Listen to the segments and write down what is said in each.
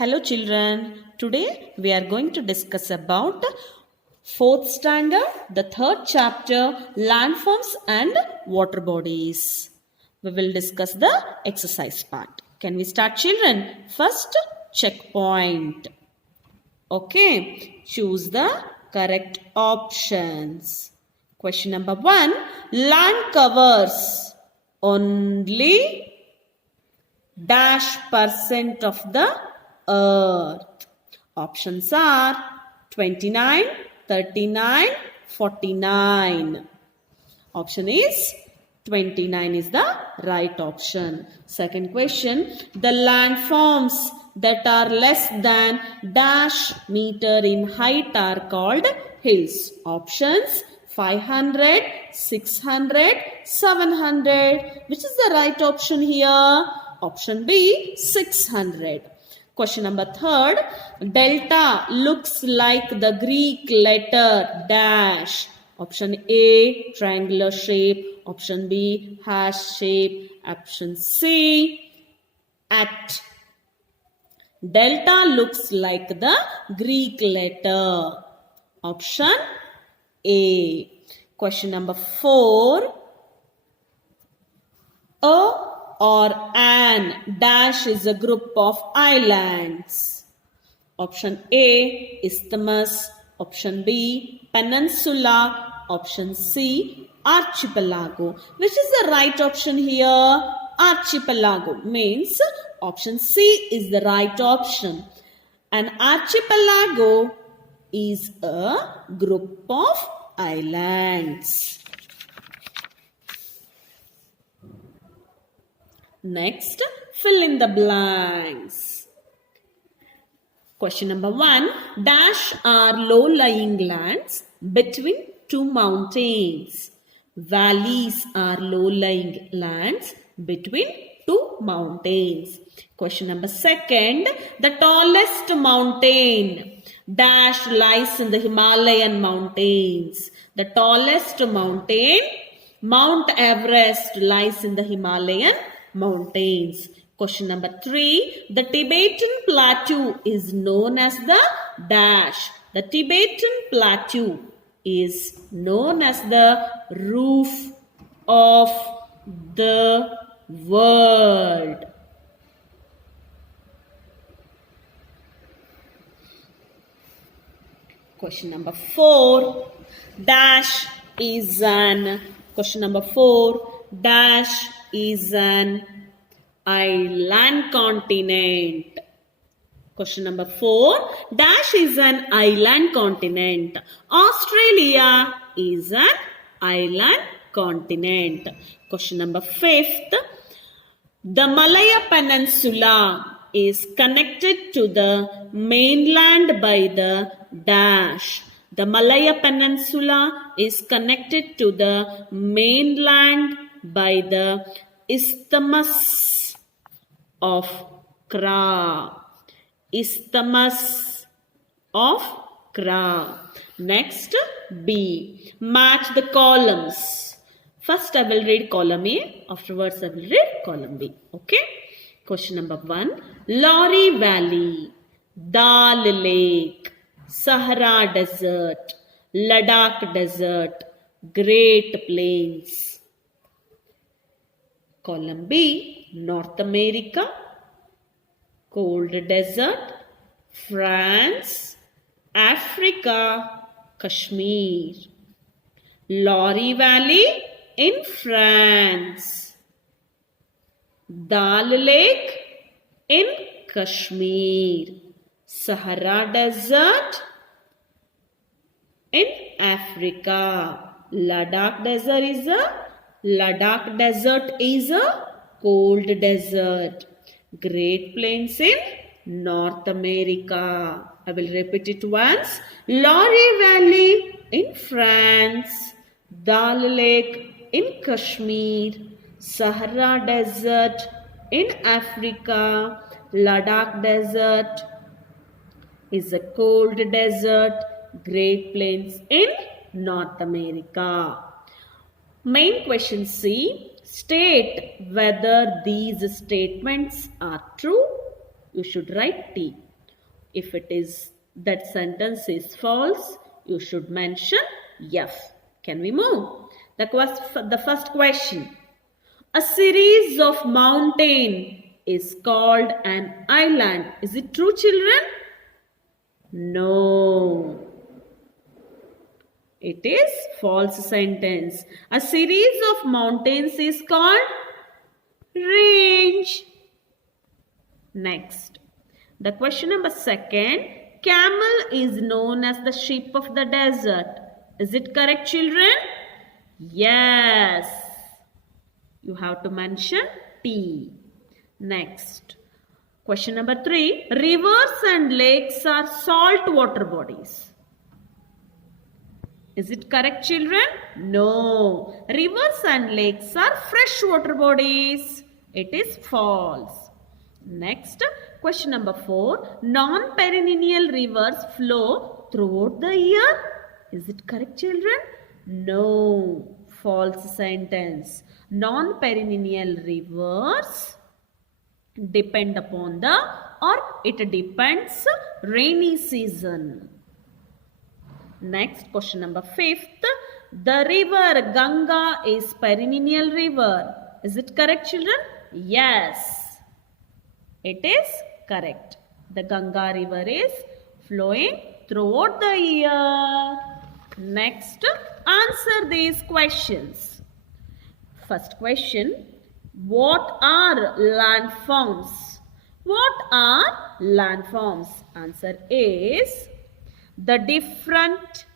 Hello children, today we are going to discuss about 4th standard, the 3rd chapter, Landforms and Waterbodies. We will discuss the exercise part. Can we start children? First, checkpoint. Okay, choose the correct options. Question number 1, land covers only dash % of the earth. Options are 29, 39, 49. Option is 29 is the right option. Second question, the landforms that are less than dash meter in height are called hills. Options 500, 600, 700. Which is the right option here? Option B, 600. Question number 3rd, delta looks like the Greek letter dash. Option A, triangular shape. Option B, hash shape. Option C, at. Delta looks like the Greek letter. Option A. Question number 4, a or an dash is a group of islands. Option A, isthmus. Option B, peninsula. Option C, archipelago. Which is the right option here? Archipelago means option C is the right option. An archipelago is a group of islands. Next, fill in the blanks. Question number 1. Dash are low-lying lands between two mountains. Valleys are low-lying lands between two mountains. Question number 2. The tallest mountain dash lies in the Himalayan mountains. The tallest mountain, Mount Everest, lies in the Himalayan mountains. Question number 3. The Tibetan plateau is known as the dash. The Tibetan plateau is known as the roof of the world. Question number 4. Dash is an. Question number 4. Dash is an island continent. Question number 4. Dash is an island continent. Australia is an island continent. Question number 5th. The Malaya Peninsula is connected to the mainland by the dash. The Malaya Peninsula is connected to the mainland by the Isthmus of Kra. Isthmus of Kra. Next, B. Match the columns. First I will read column A. Afterwards I will read column B. Okay. Question number 1. Lorry Valley, Dal Lake, Sahara Desert, Ladakh Desert, Great Plains. Column B. North America, Cold Desert, France, Africa, Kashmir. Lorry Valley in France. Dal Lake in Kashmir. Sahara Desert in Africa. Ladakh Desert is a cold desert. Great Plains in North America. I will repeat it once. Lorry Valley in France. Dal Lake in Kashmir. Sahara Desert in Africa. Ladakh Desert is a cold desert. Great Plains in North America. Main question C. State whether these statements are true. You should write T. If it is that sentence is false, you should mention F. Can we move? The first question. A series of mountain is called an island. Is it true, children? No. It is false sentence. A series of mountains is called range. Next. The question number second. Camel is known as the sheep of the desert. Is it correct, children? Yes. You have to mention T. Next. Question number 3. Rivers and lakes are salt water bodies. Is it correct, children? No. Rivers and lakes are freshwater bodies. It is false. Next, question number 4. Non-perennial rivers flow throughout the year. Is it correct, children? No. False sentence. Non-perennial rivers depend upon it depends rainy season. Next, question number 5th. The river Ganga is perennial river. Is it correct, children? Yes. It is correct. The Ganga river is flowing throughout the year. Next, answer these questions. First question. What are landforms? What are landforms? Answer is the different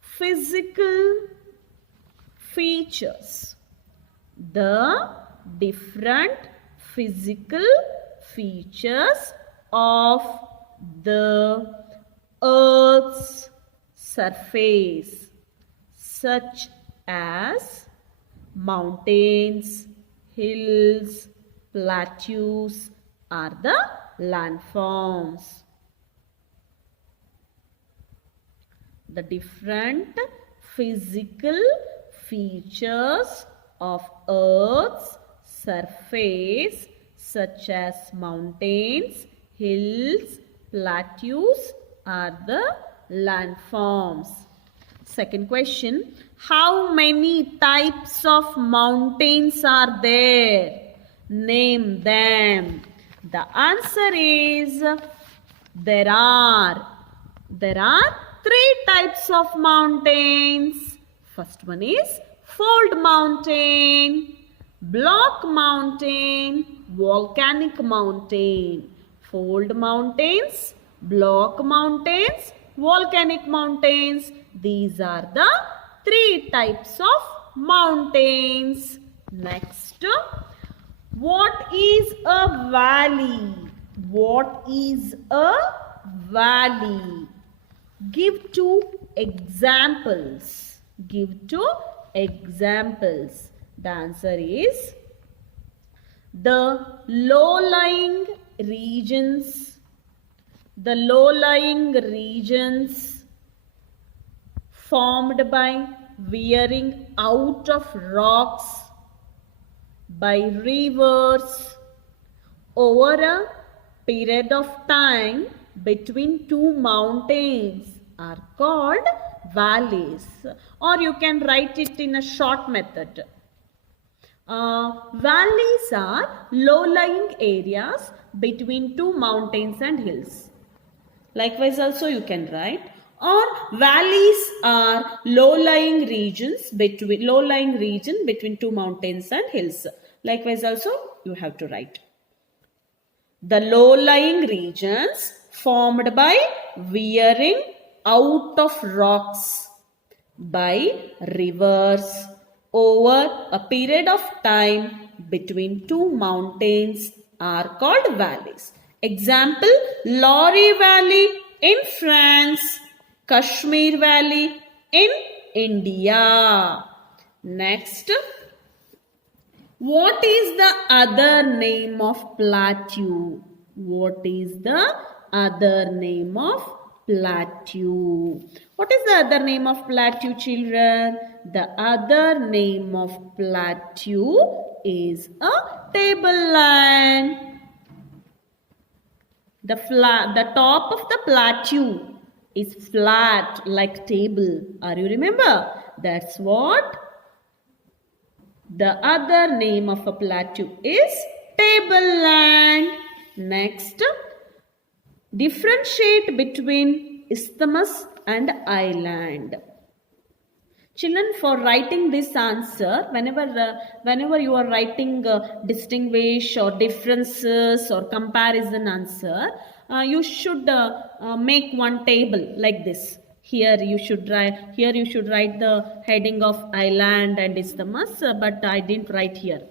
physical features. The different physical features of the Earth's surface, such as mountains, hills, plateaus are the landforms. The different physical features of Earth's surface, such as mountains, hills, plateaus are the landforms. Second question. How many types of mountains are there? Name them. The answer is there are 3 types of mountains. First one is fold mountain, block mountain, volcanic mountain. Fold mountains, block mountains, volcanic mountains. These are the 3 types of mountains. Next, what is a valley? What is a valley? Give 2 examples. Give 2 examples. The answer is the low-lying regions. The low-lying regions formed by wearing out of rocks by rivers over a period of time between 2 mountains are called valleys, or you can write it in a short method. Valleys are low-lying areas between 2 mountains and hills. Likewise also you can write, or valleys are low-lying region between 2 mountains and hills. Likewise also you have to write. The low-lying regions formed by wearing out of rocks by rivers over a period of time between 2 mountains are called valleys. Example, Lori Valley in France, Kashmir Valley in India. Next, what is the other name of plateau? What is the other name of plateau? What is the other name of plateau, children? The other name of plateau is a tableland. The top of the plateau is flat like table. Are you remember? That's what the other name of a plateau is, tableland. Next, differentiate between isthmus and island. Children, for writing this answer, whenever you are writing distinguish or differences or comparison answer, you should make one table like this. Here you should write the heading of island and isthmus, but I didn't write here.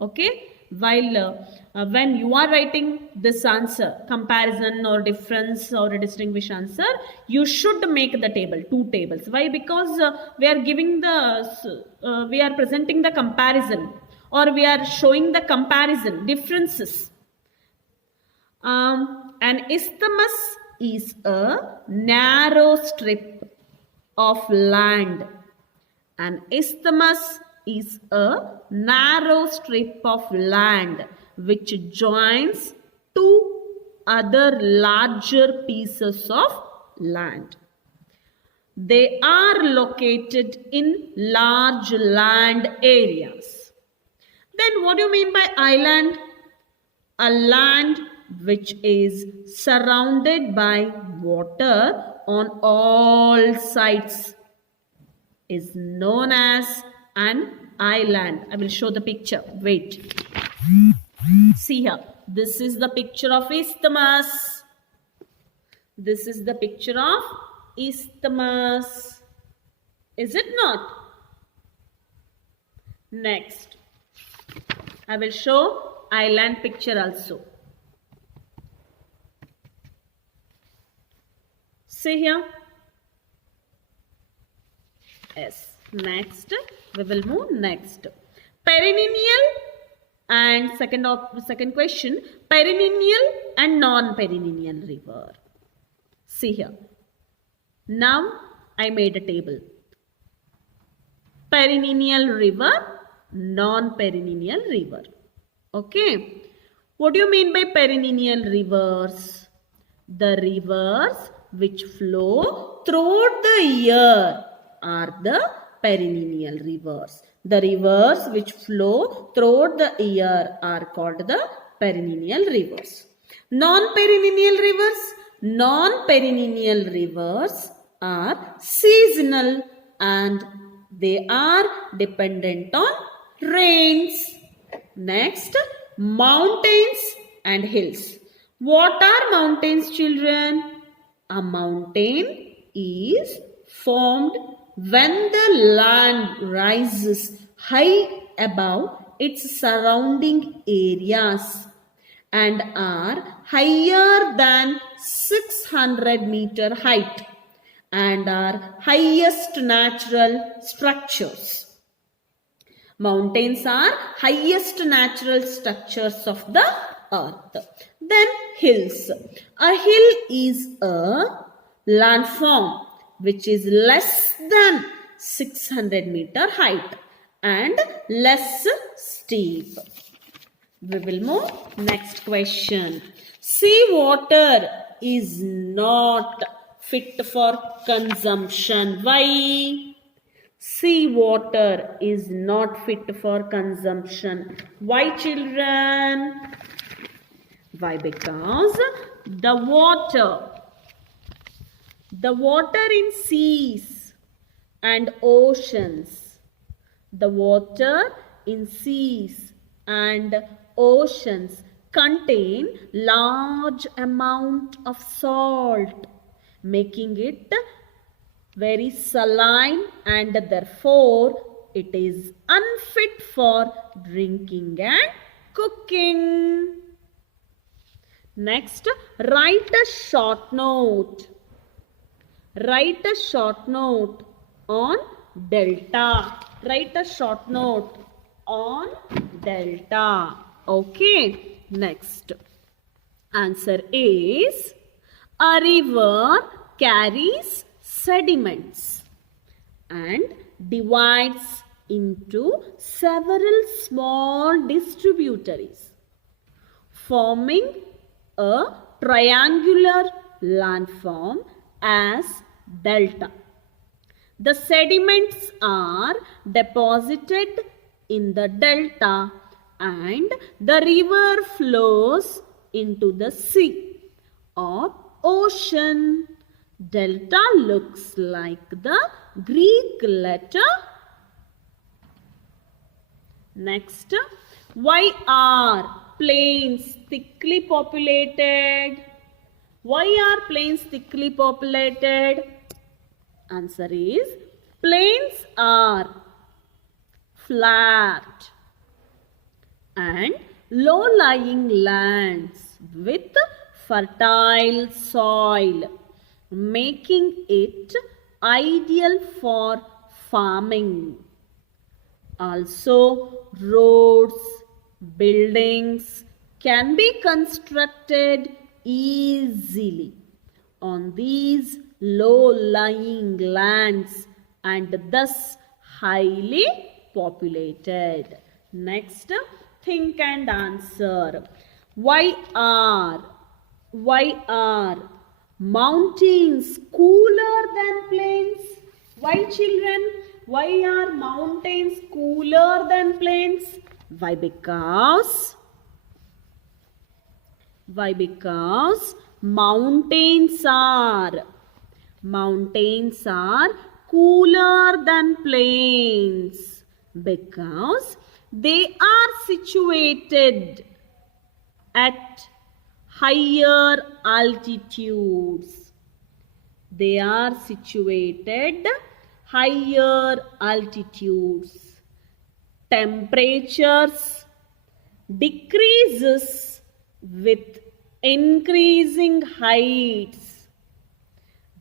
Okay, while when you are writing this answer, comparison or difference or a distinguish answer, you should make the table, two tables. Why? Because we are presenting the comparison, or we are showing the comparison differences. An isthmus is a narrow strip of land. An isthmus is a narrow strip of land which joins two other larger pieces of land. They are located in large land areas. Then what do you mean by island? A land which is surrounded by water on all sides is known as an island. I will show the picture. Wait. See here. This is the picture of isthmus. This is the picture of isthmus. Is it not? Next, I will show island picture also. See here. Yes. Next, we will move next. Perennial and second question, perennial and non-perennial river. See here. Now I made a table. Perennial river, non-perennial river. Okay. What do you mean by perennial rivers? The rivers which flow throughout the year are the perennial rivers. The rivers which flow throughout the year are called the perennial rivers. Non-perennial rivers. Non-perennial rivers are seasonal and they are dependent on rains. Next, mountains and hills. What are mountains, children? A mountain is formed when the land rises high above its surrounding areas and are higher than 600-meter height and are highest natural structures. Mountains are highest natural structures of the earth. Then hills. A hill is a landform which is less than 600-meter height and less steep. We will move next question. Sea water is not fit for consumption. Why? Sea water is not fit for consumption. Why, children? Why? Because the water in seas and oceans, the water in seas and oceans contain large amount of salt, making it very saline and therefore it is unfit for drinking and cooking. Next, write a short note. Write a short note on delta. Write a short note on delta. Okay. Next. Answer is, a river carries sediments and divides into several small distributaries, forming a triangular landform as delta. The sediments are deposited in the delta and the river flows into the sea or ocean. Delta looks like the Greek letter. Next, why are plains thickly populated? Why are plains thickly populated? Answer is, plains are flat and low-lying lands with fertile soil, making it ideal for farming. Also, roads, buildings can be constructed easily on these low-lying lands and thus highly populated. Next, think and answer. Why are mountains cooler than plains? Why, children? Why are mountains cooler than plains? Why? Because mountains are cooler than plains because they are situated at higher altitudes. They are situated higher altitudes. Temperatures decreases with increasing heights.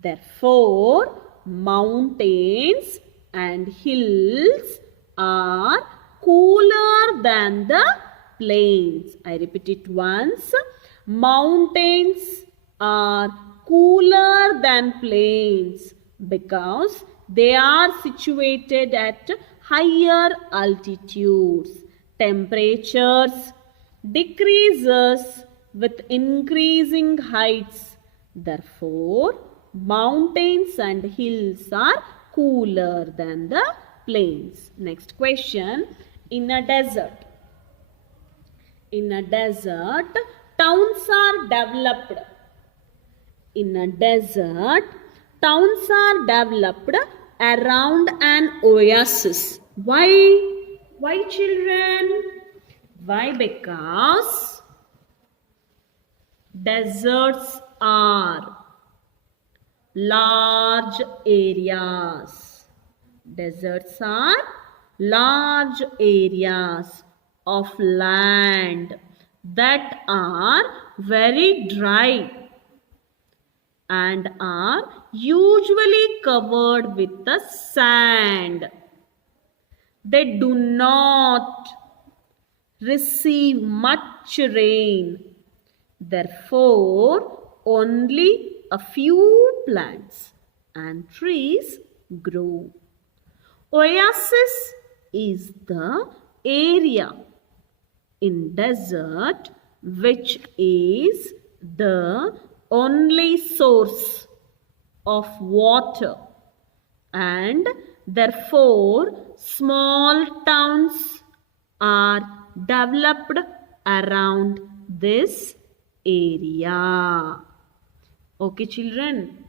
Therefore, mountains and hills are cooler than the plains. I repeat it once. Mountains are cooler than plains because they are situated at higher altitudes. Temperatures decreases with increasing heights. Therefore, mountains and hills are cooler than the plains. Next question. In a desert, towns are developed. In a desert, towns are developed around an oasis. Why? Why, children? Why? Because deserts are large areas. Deserts are large areas of land that are very dry and are usually covered with the sand. They do not receive much rain. Therefore, only a few plants and trees grow. Oasis is the area in desert which is the only source of water, and therefore small towns are developed around this area. Okay, children.